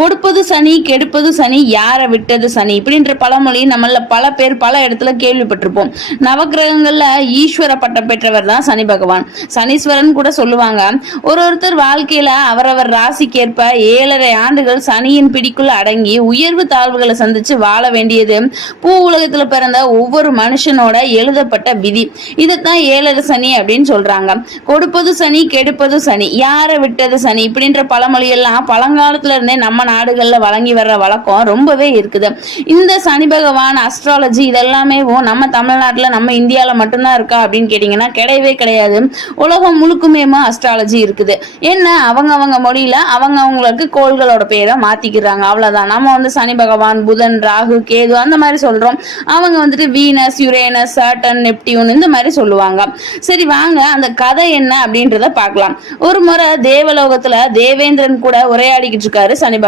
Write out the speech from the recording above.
கொடுப்பது சனி கெடுப்பது சனி யாரை விட்டது சனி இப்படின்ற பழமொழி நம்மள பல பேர் பல இடத்துல கேள்விப்பட்டிருப்போம். நவகிரகங்கள்ல ஈஸ்வர பட்டம் பெற்றவர் தான் சனி பகவான். சனீஸ்வரன் கூட சொல்லுவாங்க. ஒருத்தர் வாழ்க்கையில அவரவர் ராசிக்கேற்ப 7.5 ஆண்டுகள் சனியின் பிடிக்குள்ள அடங்கி உயர்வு தாழ்வுகளை சந்திச்சு வாழ வேண்டியது பூ உலகத்துல பிறந்த ஒவ்வொரு மனுஷனோட எழுதப்பட்ட விதி. இதைத்தான் 7.5 சனி அப்படின்னு சொல்றாங்க. கொடுப்பது சனி கெடுப்பது சனி யாரை விட்டது சனி இப்படின்ற பழமொழி எல்லாம் பழங்காலத்துல இருந்தே நம்ம நாடுகள்ல வழங்கி வர்ற வழக்கம் ரொம்பவே இருக்குது. இந்த சனி பகவான் அஸ்ட்ராலஜி இதெல்லாமே நம்ம தமிழ்நாட்டுல நம்ம இந்தியால மட்டும்தான் இருக்கா அப்படின்னு கேட்டீங்கன்னா கிடையவே கிடையாது. உலகம் முழுக்குமே அஸ்ட்ராலஜி இருக்குது. என்ன அவங்க மொழியில அவங்களுக்கு கோள்களோட பேரை மாத்திக்கிறாங்க, அவ்வளவுதான். நம்ம சனி பகவான், புதன், ராகு, கேது அந்த மாதிரி சொல்றோம். அவங்க வீனஸ், யுரேனஸ், சாட்டர்ன், நெப்டியூன் இந்த மாதிரி சொல்லுவாங்க. சரி வாங்க அந்த கதை என்ன அப்படின்றத பார்க்கலாம். ஒரு முறை தேவலோகத்துல தேவேந்திரன் கூட உரையாடிக்கிட்டு இருக்காரு சனி